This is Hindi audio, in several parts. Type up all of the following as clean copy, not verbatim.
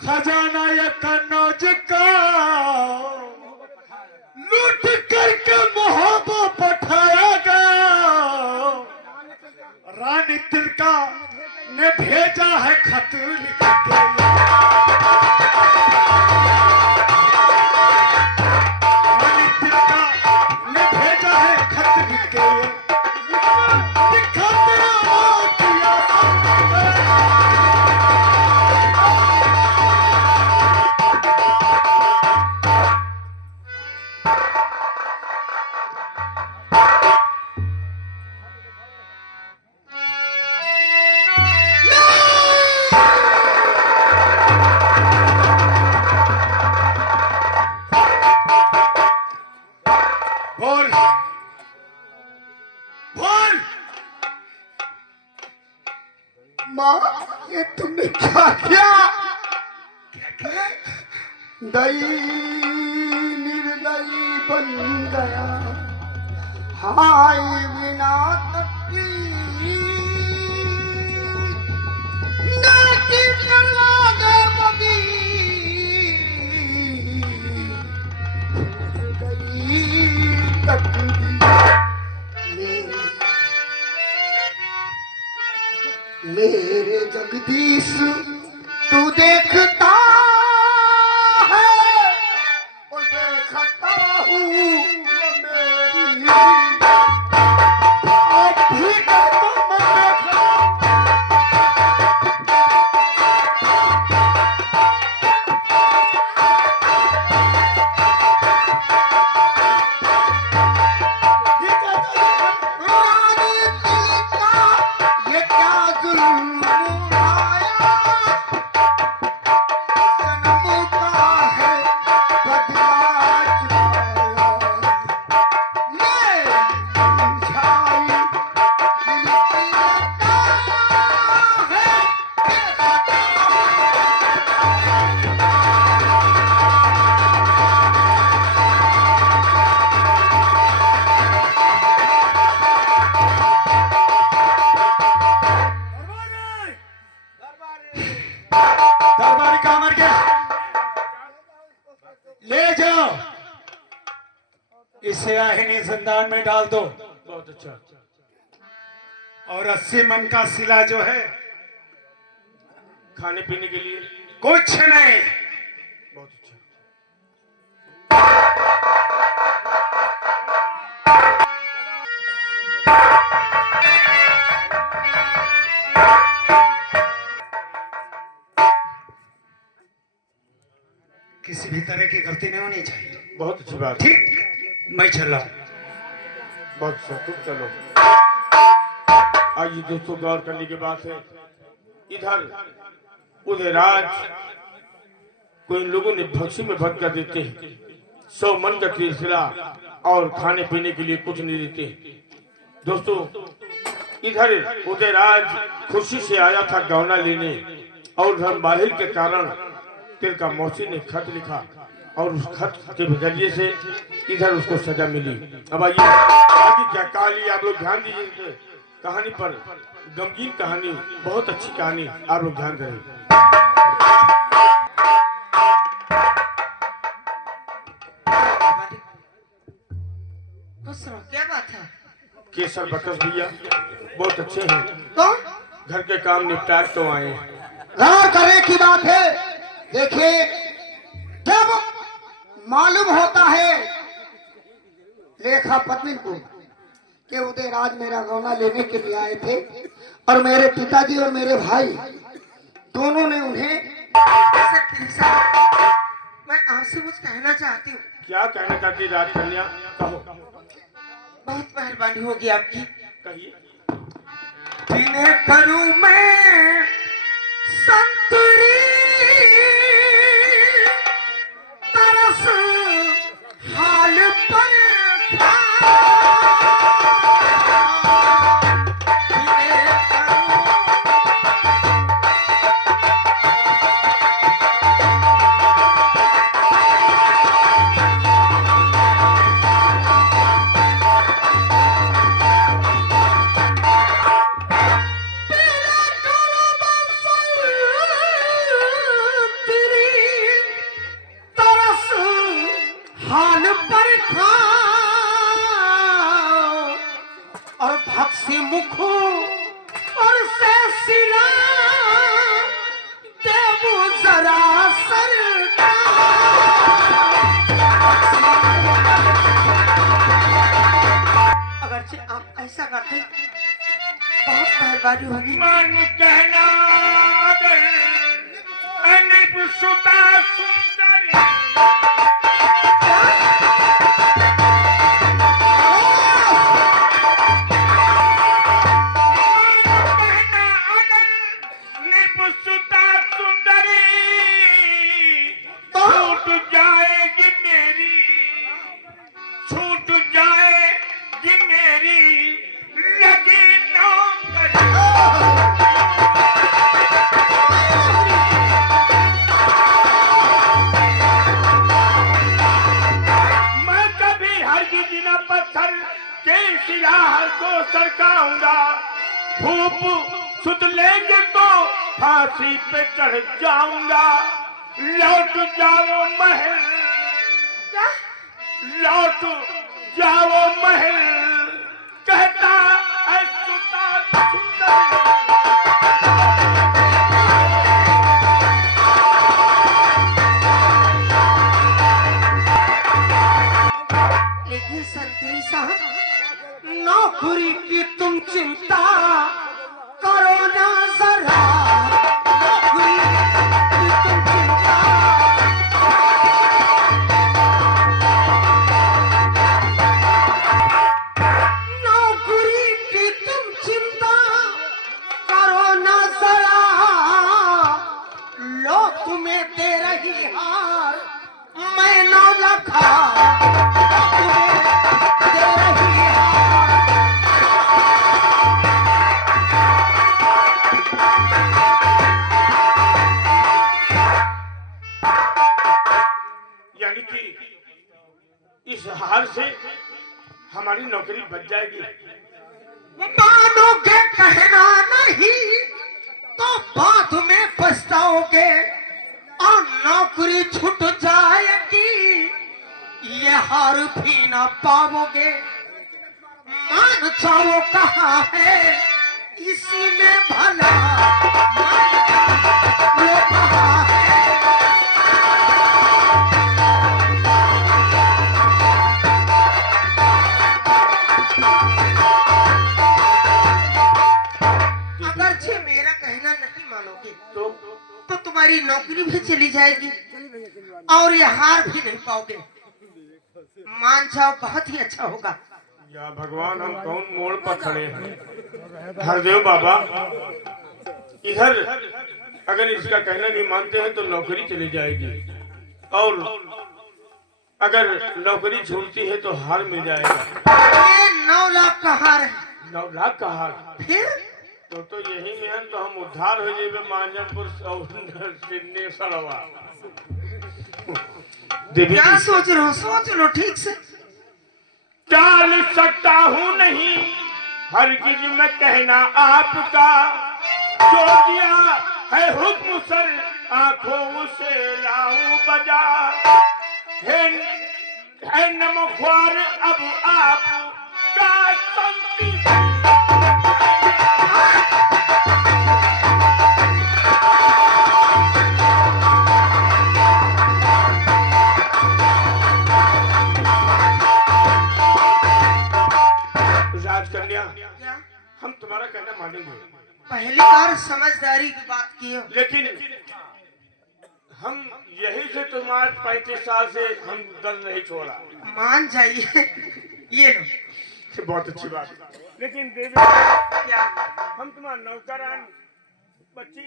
खजाना या कन्नौज का लूट करके मोहब्बा पठाया गया। रानी तिलका ने भेजा है खत लिख के। रानी तिलका ने भेजा है खत लिख के। लिखा मेरा किया बोल बोल। माँ, ये तुमने क्या किया? दई निर्दयी बन गया, हाय बिना तकती नाकी करवा दे बदी गई तकती। मेरे जगदीश तू देखता है और देखता हूँ मेरी अब भी कहता मैं देखा। ये कहता रानी तिलका ये क्या जुल्म उड़ाया, जन्म का है बदला चुकाया। ये मुरझाई दिल की लता है, दरबारी कहाँ मर गया? ले जाओ, इसे आहिनी जिंदान में डाल दो। बहुत अच्छा। और 80 मन का सिला जो है खाने पीने के लिए कुछ नहीं। बहुत अच्छा। किसी भी तरह की गलती नहीं होनी चाहिए। बहुत अच्छी बात। ठीक, मैं चल रहा हूं। बहुत अच्छा, तुम चलो। आइए दोस्तों, गौर करने की बात है, इधर उदयराज को इन लोगों ने भक्सी में भर कर देते हैं। 100 मन का सिलसिला और खाने पीने के लिए कुछ नहीं देते। दोस्तों, इधर उदयराज खुशी से आया था गौना लेने, और उधर माहिर के कारण तिलका मौसी ने खत लिखा, और उस खत के जरिए से इधर उसको सजा मिली। अब आइए आगे क्या कहानी, आप लोग ध्यान दीजिए कहानी पर। गमगीन कहानी, बहुत अच्छी कहानी, आप लोग ध्यान दें। क्या बात है? केसर बकस भैया बहुत अच्छे हैं, तो घर के काम निपटा तो आए हैं। गौर करने की बात है। देखिए, जब मालूम होता है लेखा पत्नी को कि उदयराज मेरा गौना लेने के लिए आए थे, और मेरे पिताजी और मेरे भाई दोनों ने उन्हें मैं आपसे कुछ कहना चाहती हूँ। क्या कहना चाहती राज कन्या, कहो। बहुत मेहरबानी होगी आपकी। कहिए। जिन्हें करूं मैं संतरी तरस हाल पर तेरा हंसी मुख और से सिला देवू जरा सरकार। अगरचे आप ऐसा करते बहुत मेहरबानी होगी। मन कहना अगर अनिप सुता सुंदरी सरकाऊंगा, भूप सुध लेंगे तो फांसी पे चढ़ जाऊंगा। लौट जाओ महल, लौट जाओ महल, कहता है सुता सुंदरी। लेकिन संतरी साहब, नौकरी की तुम चिंता करो ना जरा, नौकरी की तुम चिंता। नौकरी की तुम चिंता करो ना जरा, लो तुम्हें दे रही हार मैं 9 लाख तुम्हें दे रही हार। यानी कि इस हार से हमारी नौकरी बच जाएगी। मानोगे कहना नहीं तो बाद में पछताओगे और नौकरी छूट जाएगी, ये हार भी ना पाओगे। मान जाओ कहाँ है इसी में भला, मान जाओ वो कहाँ है। अगरचे मेरा कहना नहीं मानोगे तो तुम्हारी नौकरी भी चली जाएगी और ये हार भी नहीं पाओगे। मान जाओ, बहुत ही अच्छा होगा। या भगवान, हम कौन मोड़ पर खड़े हैं। हरदेव बाबा, इधर अगर इसका कहना नहीं मानते हैं तो नौकरी चली जाएगी, और अगर नौकरी छूटती है तो हार मिल जाएगा। ये 9 लाख का हार है। 9 लाख का हार, फिर तो यही में है तो हम उद्धार हो जाए मांझनपुर सिन्ने सड़वा। देवी क्या सोच रहे हो? सोच लो ठीक से। टाल सकता हूँ नहीं हरगिज मैं कहना आपका, जो दिया है हुक्म सर आंखों से लाऊं बजा। है नमख्वार अब आप का संती। राजकन्या, हम तुम्हारा कहना मानेंगे। पहली बार समझदारी की बात की हो। लेकिन हम यही से तुम्हारे 35 साल से हम दल नहीं छोड़ा। मान जाइए, ये लो। बहुत अच्छी बात। लेकिन देवी, क्या हम तुम्हारा नौकरान बच्ची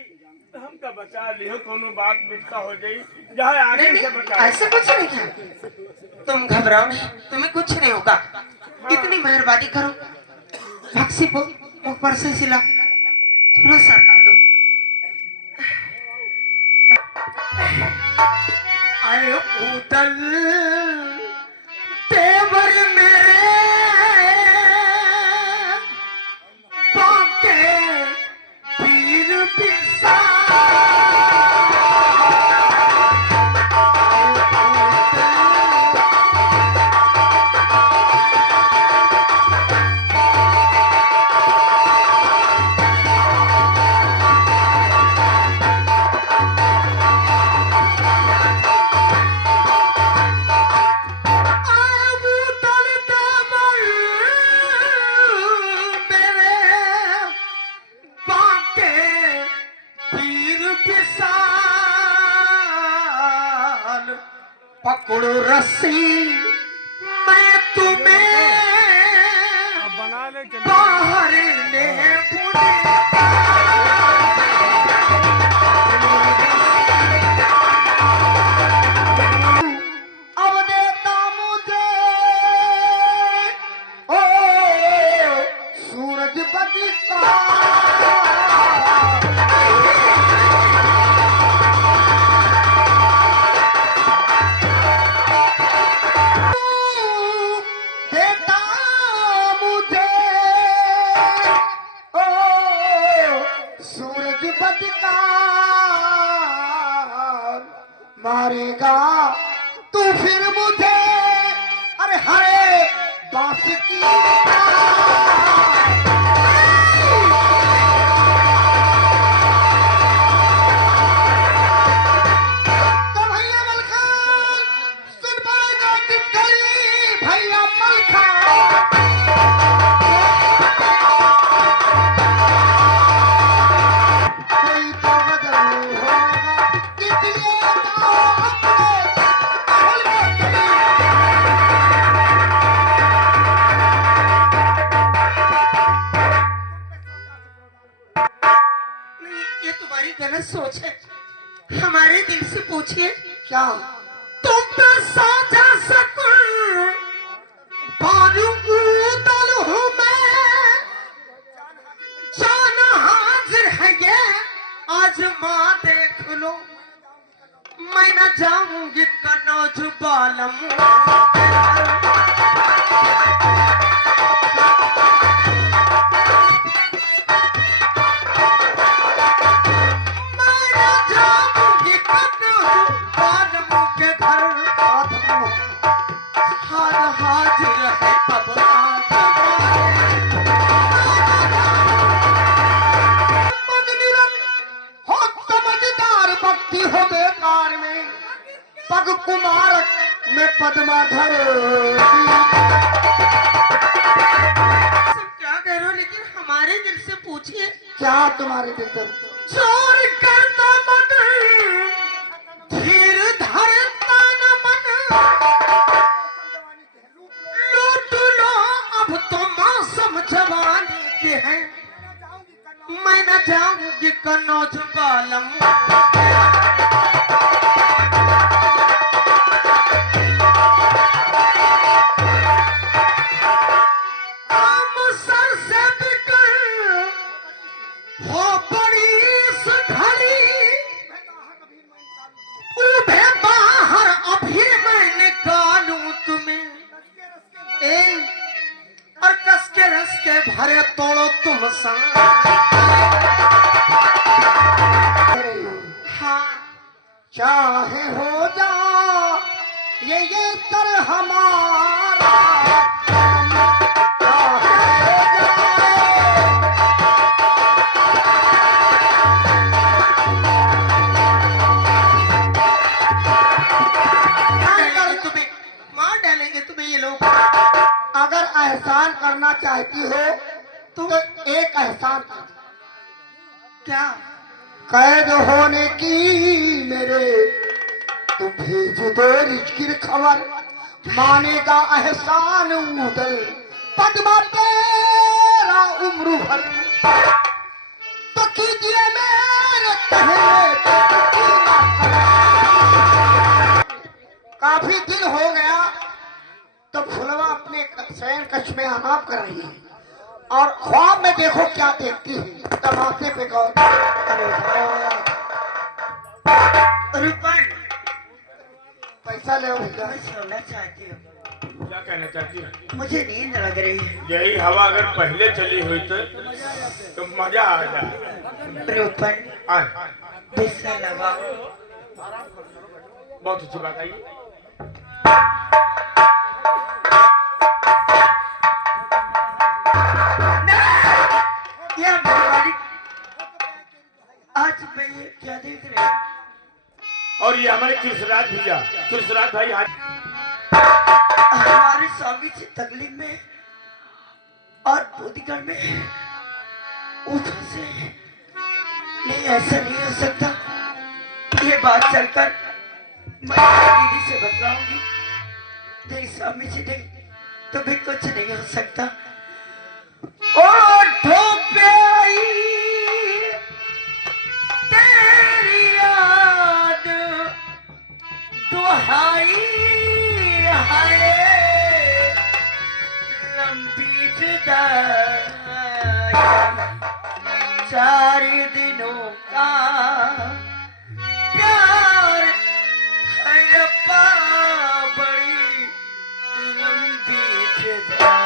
हमका बचा लियो, कोनो बात मिथ्या हो गई जहाँ आगे नहीं, से नहीं, बचा। ऐसे कुछ नहीं है। तुम घबराओ नहीं, तुम्हें कुछ नहीं होगा। इतनी मेहरबानी करो, बक्सी को ऊपर से सिला थोड़ा सा हटा दो। आए उदल तेवर मेरे बाके पीर पिसा। साल पकड़ो रस्सी मैं तुम्हें बाहर ले बुने अब देता मुझे ओ सूरज बदिका देता मुझे ओ सूरज बदिका मारेगा तू फिर मुझे अरे हरे बांस की तो भैया मलखान सुन पाएगा चिट्ठी भैया मलखान कोई तो बदल होगा इसलिए तो अपने महल में गई। नहीं, ये तुम्हारी गलत सोच है। हमारे दिल से पूछिए, क्या तुम पे साझा सकूं बारूद हूँ मैं, जान हाजिर है ये आज माँ देख लो, मैं न जाऊंगी कनौज बालम मैं न जाऊंगी कनौज बालम के घर, हाल हाजिर है अब हो समझदार भक्ति हो बेकार में पग कुमारक में पद्माधर सब क्या कह रहे हो, लेकिन हमारे दिल से पूछिए, क्या तुम्हारे भीतर चोर करता मन धीर धरता न मन, लूट लो अब तो मौसम जवानी के है, मैं न जाऊंगी कनौज बालम आम सर से बिकल हो बड़ी इस घड़ी, उभे बाहर अभी मैं निकालूं तुम्हें, ए और कस के रस के भरे तोड़ो तुम संग। हाँ चाहे हो जा ये कर हमारा चाहे हो तुम्हें मार डालेंगे तुम्हें ये लोग। अगर एहसान करना चाहती हो तो एक एहसान कर दो। क्या कैद होने की मेरे तुम भेज दो रिश्किर खबर मानेगा एहसान उदल पद्मा तेरा उम्र भर तो कीजिए मेरे कहने पे यकीन। काफी दिन हो गया तो फुलवा अपने शयन कक्ष में आराम कर रही है और ख्वाब में देखो क्या देखती है, तमाशे पे गौर। रुपन पैसा ले भैया। मैं सोना चाहती हूँ, क्या कहना चाहती है? मुझे नींद लग रही है। यही हवा अगर पहले चली हुई तो मजा आ जाए। रुपन आए, बिस्तर लगाओ। बहुत अच्छी बात आई। ये हमारी वाली आज मैं ये क्या देख रही हूँ, और ये हमारे कृष्णराज भैया, कृष्णराज भाई हाथ हमारे स्वामी से तकलीफ में और बोधगढ़ में उधर से नहीं, ऐसा नहीं हो सकता। बाद चलकर मैं दीदी से बतलाऊंगी। तेरी स्वामी जी नहीं तो भी कुछ नहीं हो सकता। ओठों पे आई तेरी याद दुहाई हाय लंबी जुदाई 4 दिनों का प्यार है अब्बा बड़ी लंबी जुदाई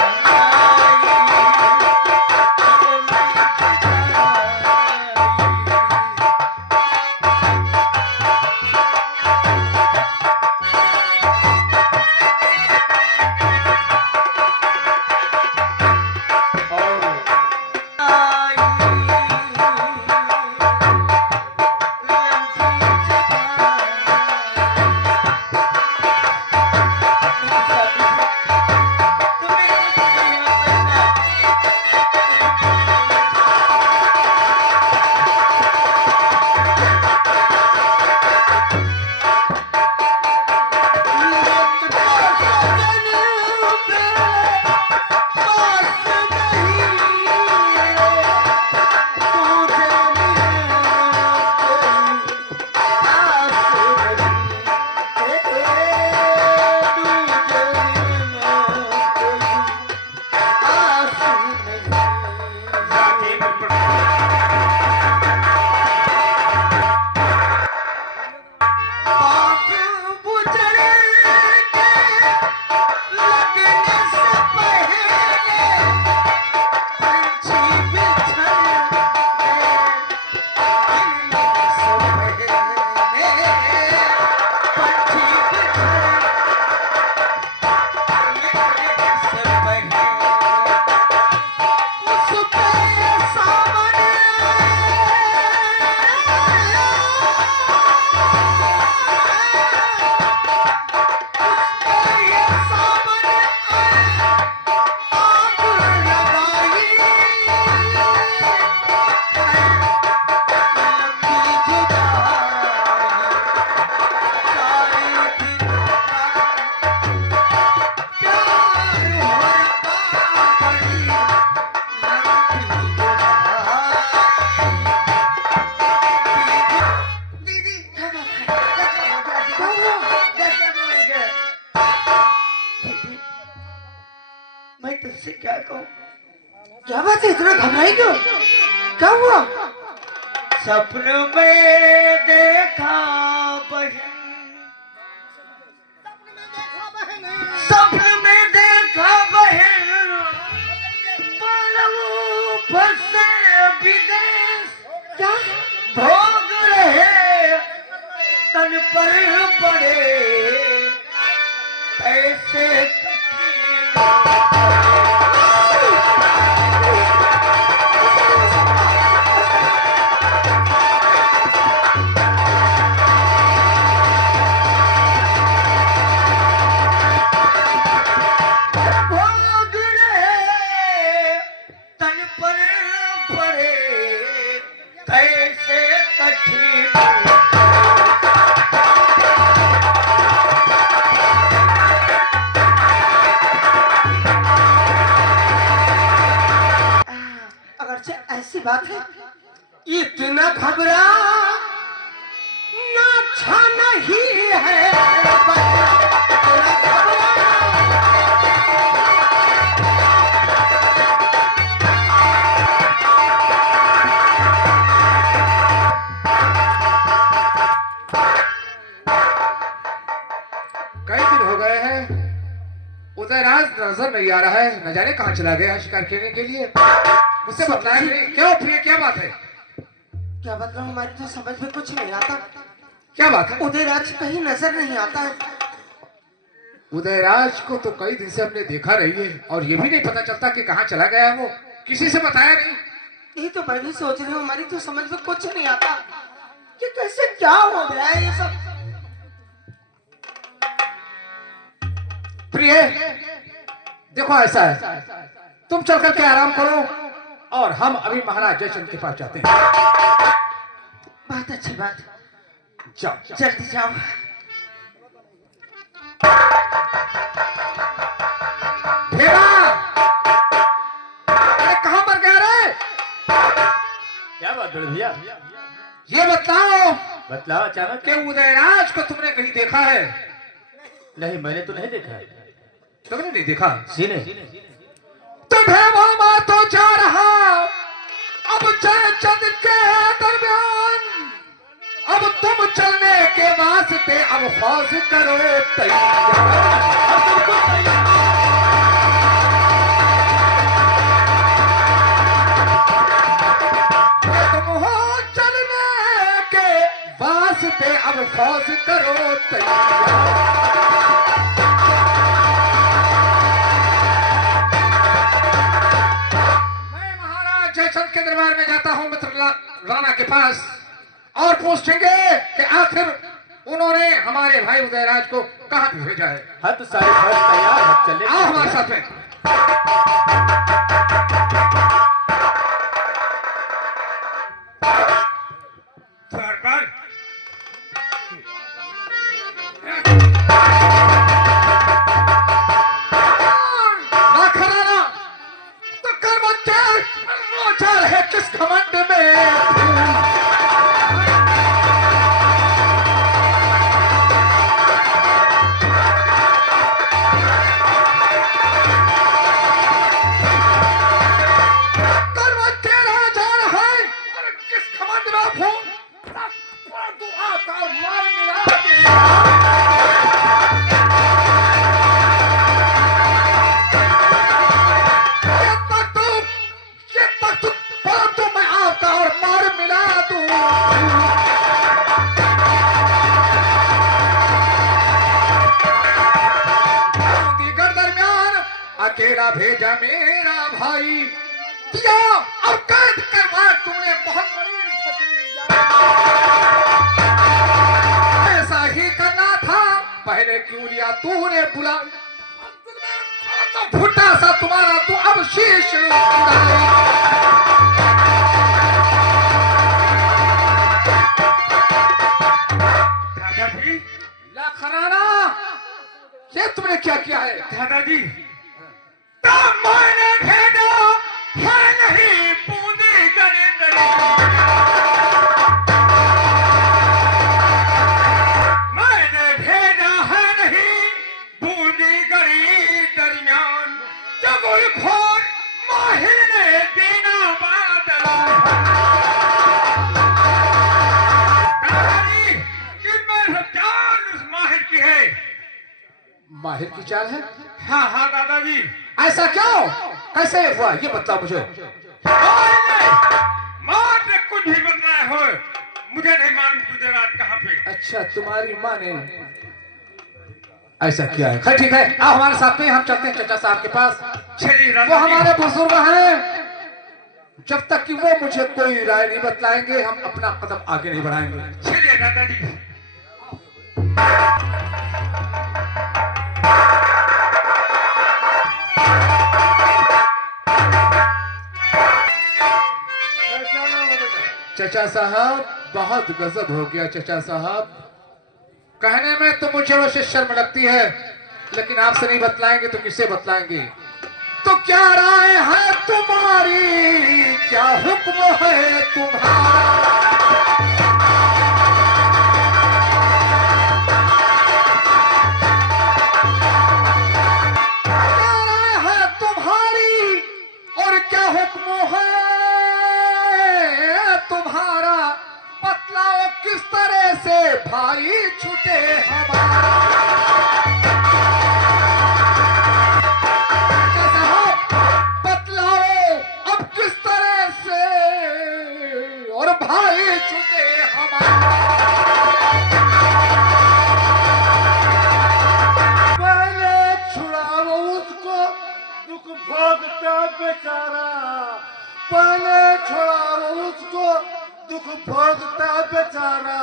मैं तुझसे क्या कहूँ? क्या बात है, इतना घबराई क्यों? क्या हुआ? सपनों में देखा बहन, सपन में देखा बहन, बालू फंसे विदेश, क्या भोग रहे तन पर पड़े ऐसे ऐसी बात है, इतना घबरा ना अच्छा नहीं है। कई दिन हो गए हैं, उदयराज नजर नहीं आ रहा है। न जाने कहाँ चला गया शिकार खेलने के लिए। मुझसे बताया नहीं, क्या प्रिय, क्या बात है? क्या बताऊं, हमारी तो समझ में कुछ नहीं आता। क्या बात है? उदयराज कहीं नजर नहीं आता है। उदयराज को तो कई दिन से हमने देखा नहीं है और ये भी नहीं पता चलता कि कहाँ चला गया वो। किसी से बताया नहीं। यही तो मैं भी सोच रही हूँ, हमारी तो समझ में कुछ नहीं आता कि कैसे क्या हो गया है ये सब। प्रिय, देखो ऐसा है, तुम चल करके आराम करो और हम अभी महाराज जयचंद के पास जाते हैं। बहुत अच्छी बात। जाओ जल्दी जाओ। भेड़ा, अरे कहाँ पर गया रे? क्या बात बड़े भैया? ये बताओ बतलाओ अचानक। कि उदयराज को तुमने कहीं देखा है? नहीं, मैंने तो नहीं देखा। तुमने नहीं देखा? सीने तुझे मामा तो जा रहा अब जयचंद के दरमियान, अब तुम चलने के वास्ते अब फौज करो तैयार। तुम हो चलने के वास्ते अब फौज करो तैयार। जयचंद के दरबार में जाता हूं मित्र राणा के पास और पूछेंगे कि आखिर उन्होंने हमारे भाई उदयराज को कहां भेजा है। हाँ तो सारे फर्ज तैयार है, चले आओ हमारे साथ में। राखराना तो कर बच्चे रोचर है किस घमंड में। कर बच्चे राजर है और किस घमंड में फूल तू आता मार मिला। मैं आपका और मार मिला दूं। दीगर दरमियान अकेला भेजा मेरा भाई, दिया और कैद करवा तूने बहुत बड़ी ऐसा ही करना था, पहले क्यों लिया तूने बुला तो भुट्टा सा तुम्हारा तू अब शीश दादाजी। लाखराना ये तुमने क्या किया है? दादाजी तब मैंने भेजा है नहीं बूंदी करे मैंने भेजा है नहीं बूंदी गरी दरमियान, जब घोर माहिर ने देना बादल। दादाजी इनमें चाल उस माहिर की है। माहिर की चाल है? हाँ हाँ दादाजी। ऐसा क्यों? कैसे हुआ ये बताओ मुझे। माँ ने कुछ भी बताया हो, मुझे नहीं मालूम गुजरात कहाँ पे। अच्छा तुम्हारी माँ ने ऐसा किया है। खैर ठीक है, आओ हमारे साथ में, हम चलते हैं चाचा साहब के पास। चलिए वो हमारे बुजुर्ग हैं, जब तक कि वो मुझे कोई राय नहीं बतलाएंगे हम अपना कदम आगे नहीं बढ़ाएंगे। चलिए दादाजी। चाचा साहब बहुत गजब हो गया। चाचा साहब कहने में तो मुझे वैसे शर्म लगती है, लेकिन आपसे नहीं बतलाएंगे तो किससे बतलाएंगे? तो क्या राय है तुम्हारी, क्या हुक्म है तुम्हारा? क्या राय है तुम्हारी और क्या हुक्म है तुम्हारा? बतलाओ किस तरह से भाई छूटे हमारा। बतलाओ अब किस तरह से और भाई छूटे हमारा। पहले छुड़ाओ उसको, दुख भोगता बेचारा। पहले छुड़ाओ उसको, दुख भोगता बेचारा।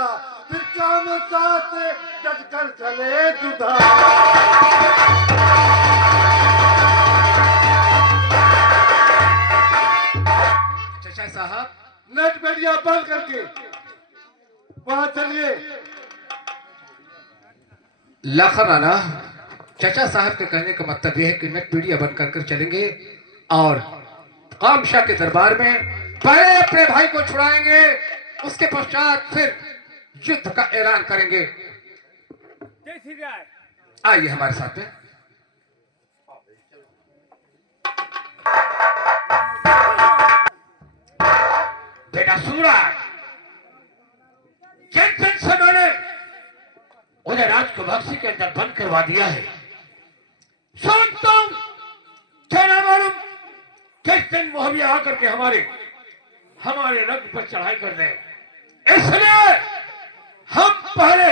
फिर काम साथ डट कर चले दुधारा। चाचा साहब नेट मीडिया बंद करके वहां चलिए, लखराना चाचा साहब के कहने का मतलब यह है कि नटपीड़िया बनकर कर चलेंगे और कामशाह के दरबार में पहले अपने भाई को छुड़ाएंगे, उसके पश्चात फिर युद्ध का ऐलान करेंगे। आइए हमारे साथ में। बेटा सूरज, जिस दिन से मैंने उन्हें राज को बक्सी के अंदर बंद करवा दिया है, सोचता हूं क्या ना मालूम किस दिन मोहबिया आकर के हमारे रंग पर चढ़ाई कर दे। इसलिए हम पहले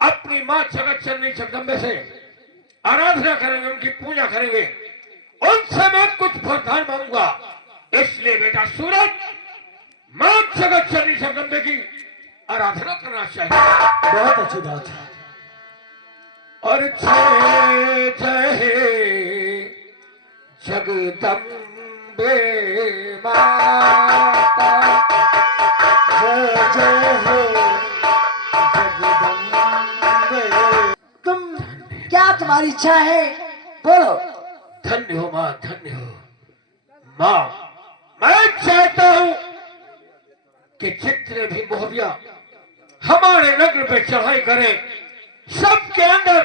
अपनी मां जगत जननी जगदम्बे से आराधना करेंगे, उनकी पूजा करेंगे, उनसे मैं कुछ वरदान मांगूंगा। इसलिए बेटा सूरज, मां जगत जननी जगदम्बे की आराधना करना चाहिए। बहुत अच्छी बात है। और जय जय जगदम्बे माता, जय जय हो जगदम्बे। तुम क्या तुम्हारी इच्छा है, बोलो। धन्य हो मां, धन्य हो मां। मैं चाहता हूं कि जितने भी मोहबिया हमारे नगर पे चढ़ाई करें, सबके अंदर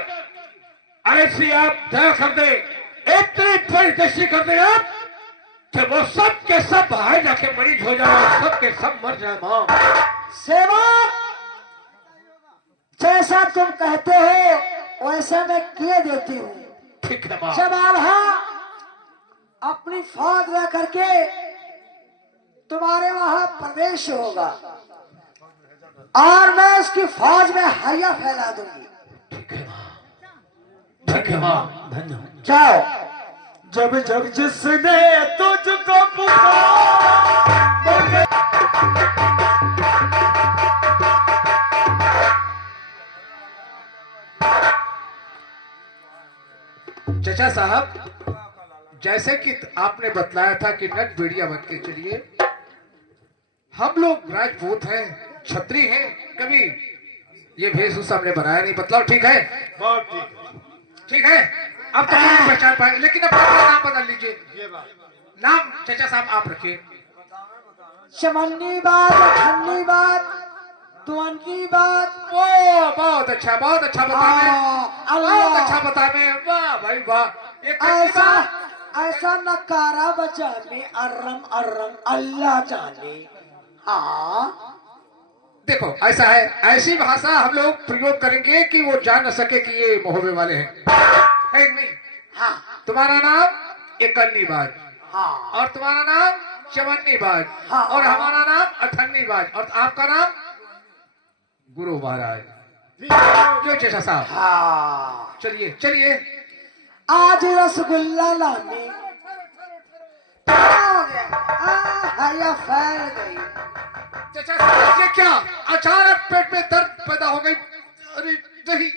ऐसी आप दया कर दे, इतनी परिदृष्टि कर दे आप कि वो सब के सब बाहर जाके मरीज हो जाए, सब के सब मर जाए। मां सेवा जैसा तुम कहते हो वैसा मैं किए देती हूँ। ठीक है मां। जब आल्हा अपनी फौज ला करके तुम्हारे वहां प्रवेश होगा और मैं उसकी फौज में हैया फैला दूंगी। ठीक है मां, ठीक है मां। धन्यवाद। जाओ। जब जब जिसने तुझको पुकारा, चाचा साहब, जैसे कि आपने बतलाया था कि नट बेड़िया बन के चलिए, हम लोग राजपूत हैं, छत्री हैं, कभी ये वेशभूषा हमने बनाया नहीं। बतलाओ, ठीक है? बहुत ठीक है। ठीक है, अब तो नहीं पहचान पाएंगे, लेकिन अब अपना नाम बदल लीजिए। नाम चाचा साहब आप रखिए। चमन्नी बात, ठन्नी बात, दुअनकी बात। ओ बहुत अच्छा बता में, बहुत अच्छा बता में। वाह भाई वाह, ये ऐसा ऐसा नकारा बचा में अर्रम अर्रम अल्लाह जाने। हाँ देखो, ऐसा है, ऐसी भाषा हम लोग प्रयोग करेंगे कि वो जान न सके कि ये मोहबे वाले हैं, है कि नहीं? हाँ तुम्हारा नाम एकन्नी बाज, हाँ और तुम्हारा नाम चवन्नी बाज, हाँ। और हमारा नाम अठन्नी बाज, और आपका नाम गुरु महाराज। क्यों चाचा साहब? हाँ। चलिए चलिए। आज रसगुल्ला लाने क्या हो गया? हैया फैल गई। चाचा साहब, ये क्या अचानक पेट में दर्द पैदा हो गई? अरे नहीं,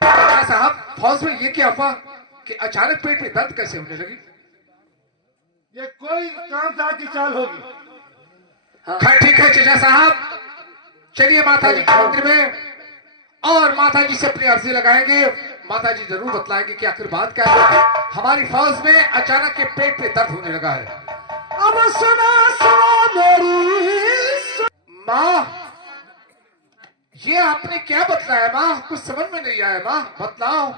चाचा साहब, फौज में ये क्या हुआ कि अचानक पेट में दर्द कैसे होने लगी? ये कोई कांसा की चाल होगी। खैर ठीक है चाचा साहब, चलिए माता जी के मंदिर में और माता जी से अपनी अर्जी लगाएंगे। माता जी जरूर बतलाएंगे कि आखिर बात क्या है। हमारी फौज में अचानक के पेट में दर्द होने लगा है। अब सुना मेरी माँ, ये आपने क्या बतलाया माँ? कुछ समझ में नहीं आया माँ, बतलाओ।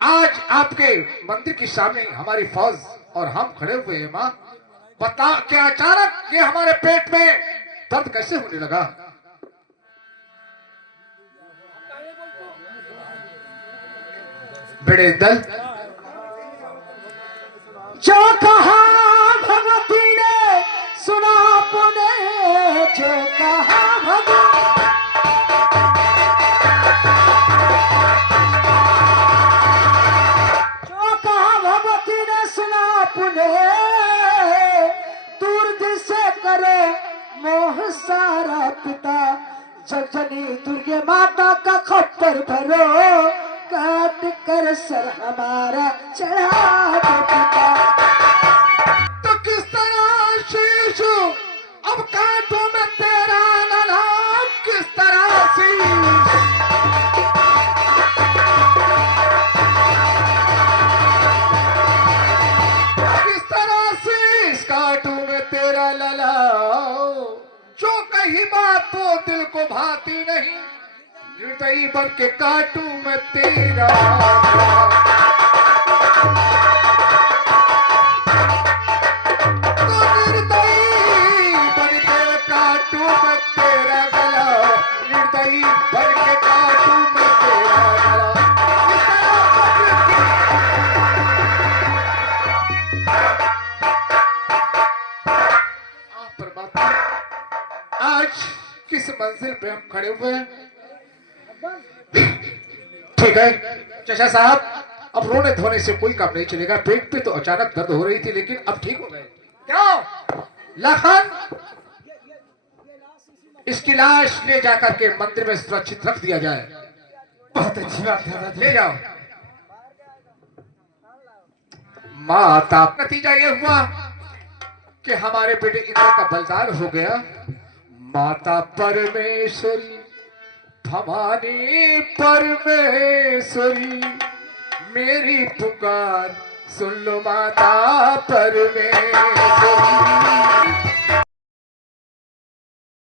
आज आपके मंदिर के सामने हमारी फौज और हम खड़े हुए हैं माँ, बता क्या अचानक ये हमारे पेट में दर्द कैसे होने लगा? बड़े दल जो कहा भगवती ने सुना पुणे, जो कहा भगवती ने सुना पुणे, दूर दिल से करे मोह सारा पिता, जगजनी दुर्गे माता का खप्पर भरो, काट कर सर हमारा चढ़ा दो पिता। तो किस तरह शीशु अब कांटों में तेरा जो कही बात तो दिल को भाती नहीं, निर्दयी बन के काटू मैं तेरा तो निर्दयी बन के काटू मैं तेरा गला, निर्दयी बन के काटू मैं तेरा गला। परमात्मा, आज किस मंजिल पे हम खड़े हुए हैं? ठीक है चचा साहब, अब रोने धोने से कोई काम नहीं चलेगा। पेट पे तो अचानक दर्द हो रही थी, लेकिन अब ठीक हो गए। क्यों? लखन, इसकी लाश ले जाकर के मंदिर में सुरक्षित रख दिया जाए। बहुत अच्छी बात है दादाजी। ले जाओ। माता, नतीजा ये हुआ कि हमारे बेटे इंद्र का बलिदान हो गया। माता परमेश्वरी, भवानी परमेश्वरी, मेरी पुकार सुन लो माता परमेश्वरी।